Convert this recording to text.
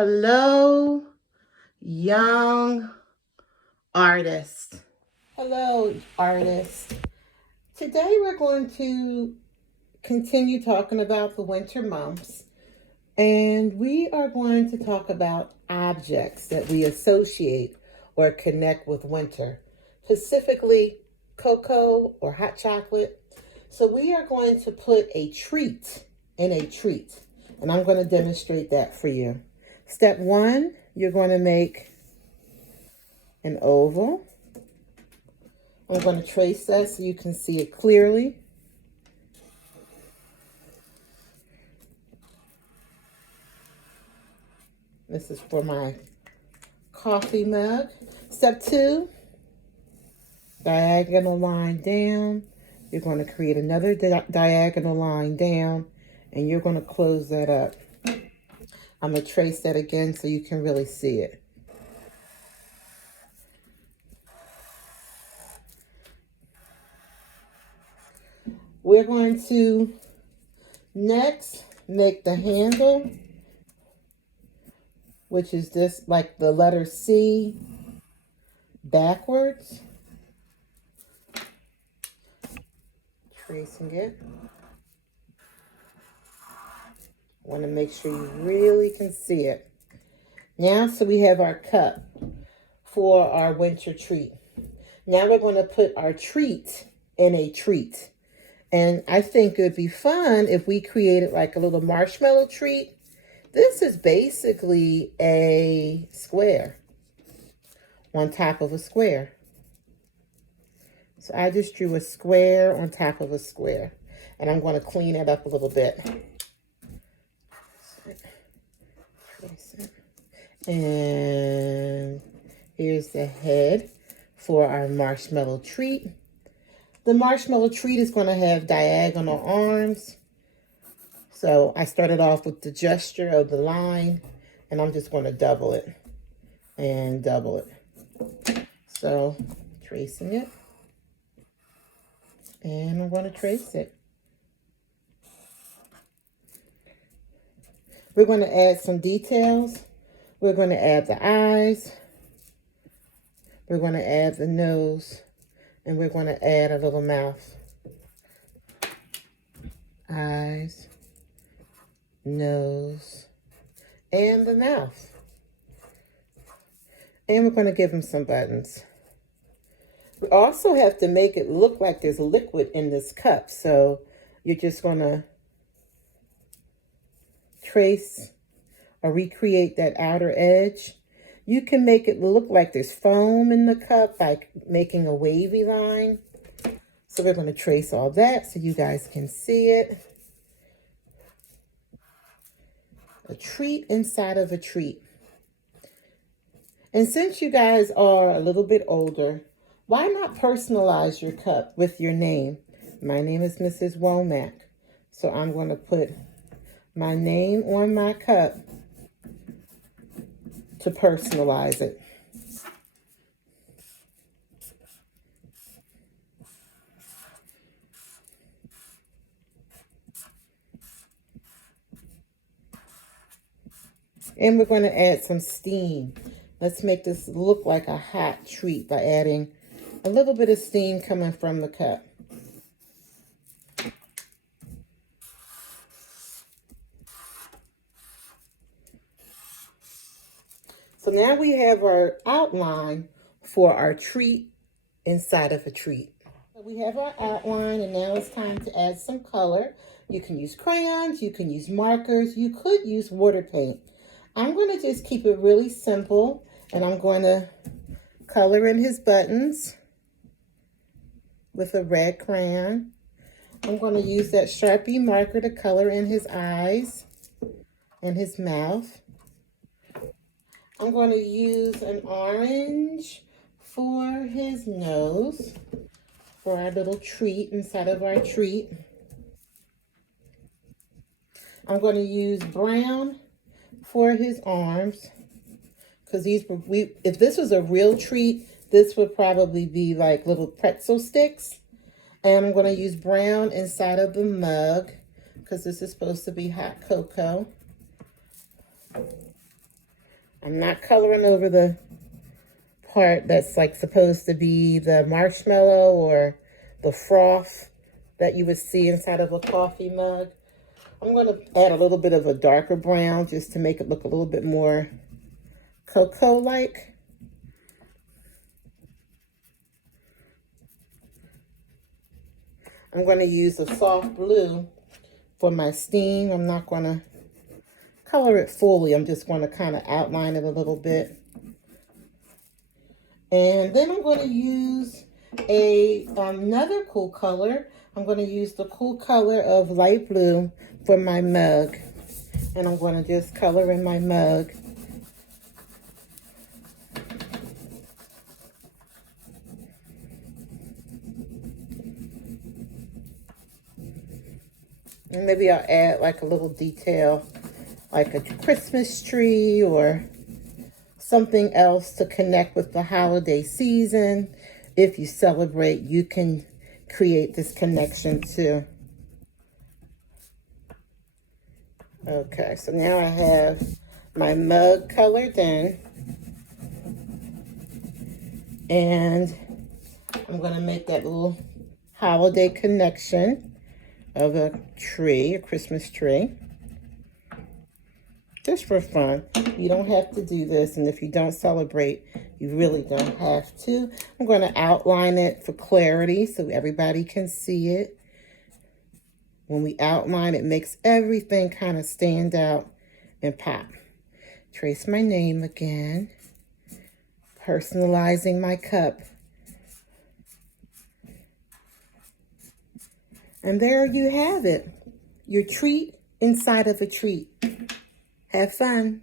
Hello, young artist. Hello, artist. Today we're going to continue talking about the winter months, and we are going to talk about objects that we associate or connect with winter, specifically cocoa or hot chocolate. So we are going to put a treat in a treat, and I'm going to demonstrate that for you. Step one, you're going to make an oval. I'm going to trace that so you can see it clearly. This is for my coffee mug. Step two, diagonal line down. You're going to create another diagonal line down, and you're going to close that up. I'm going to trace that again so you can really see it. We're going to next make the handle, which is just like the letter C backwards. Tracing it. I want to make sure you really can see it. Now, so we have our cup for our winter treat. Now we're going to put our treat in a treat. And I think it would be fun if we created like a little marshmallow treat. This is basically a square on top of a square. So I just drew a square on top of a square. And I'm going to clean it up a little bit. Trace it. And here's the head for our marshmallow treat. The marshmallow treat is going to have diagonal arms. So I started off with the gesture of the line, and I'm just going to double it and double it. So tracing it, and I'm going to trace it. We're going to add some details. We're going to add the eyes. We're going to add the nose. And we're going to add a little mouth. Eyes, nose, and the mouth. And we're going to give him some buttons. We also have to make it look like there's liquid in this cup. So you're just going to trace or recreate that outer edge. You can make it look like there's foam in the cup by making a wavy line. So we're going to trace all that so you guys can see it. A treat inside of a treat. And since you guys are a little bit older, why not personalize your cup with your name? My name is Mrs. Womack. So I'm going to put my name on my cup to personalize it. And we're going to add some steam. Let's make this look like a hot treat by adding a little bit of steam coming from the cup. So now we have our outline for our treat inside of a treat. So we have our outline, and now it's time to add some color. You can use crayons, you can use markers, you could use water paint. I'm going to just keep it really simple, and I'm going to color in his buttons with a red crayon. I'm going to use that Sharpie marker to color in his eyes and his mouth. I'm going to use an orange for his nose, for our little treat inside of our treat. I'm going to use brown for his arms, because if this was a real treat, this would probably be like little pretzel sticks. And I'm going to use brown inside of the mug, because this is supposed to be hot cocoa. I'm not coloring over the part that's like supposed to be the marshmallow or the froth that you would see inside of a coffee mug. I'm going to add a little bit of a darker brown just to make it look a little bit more cocoa-like. I'm going to use a soft blue for my steam. I'm not going to color it fully. I'm just going to kind of outline it a little bit. And then I'm going to use another cool color. I'm going to use the cool color of light blue for my mug. And I'm going to just color in my mug. And maybe I'll add like a little detail, like a Christmas tree or something else to connect with the holiday season. If you celebrate, you can create this connection too. Okay, so now I have my mug colored in. And I'm going to make that little holiday connection of a tree, a Christmas tree. Just for fun. You don't have to do this, and if you don't celebrate, you really don't have to. I'm going to outline it for clarity so everybody can see it. When we outline, it makes everything kind of stand out and pop. Trace my name again. Personalizing my cup. And there you have it. Your treat inside of a treat. Have fun.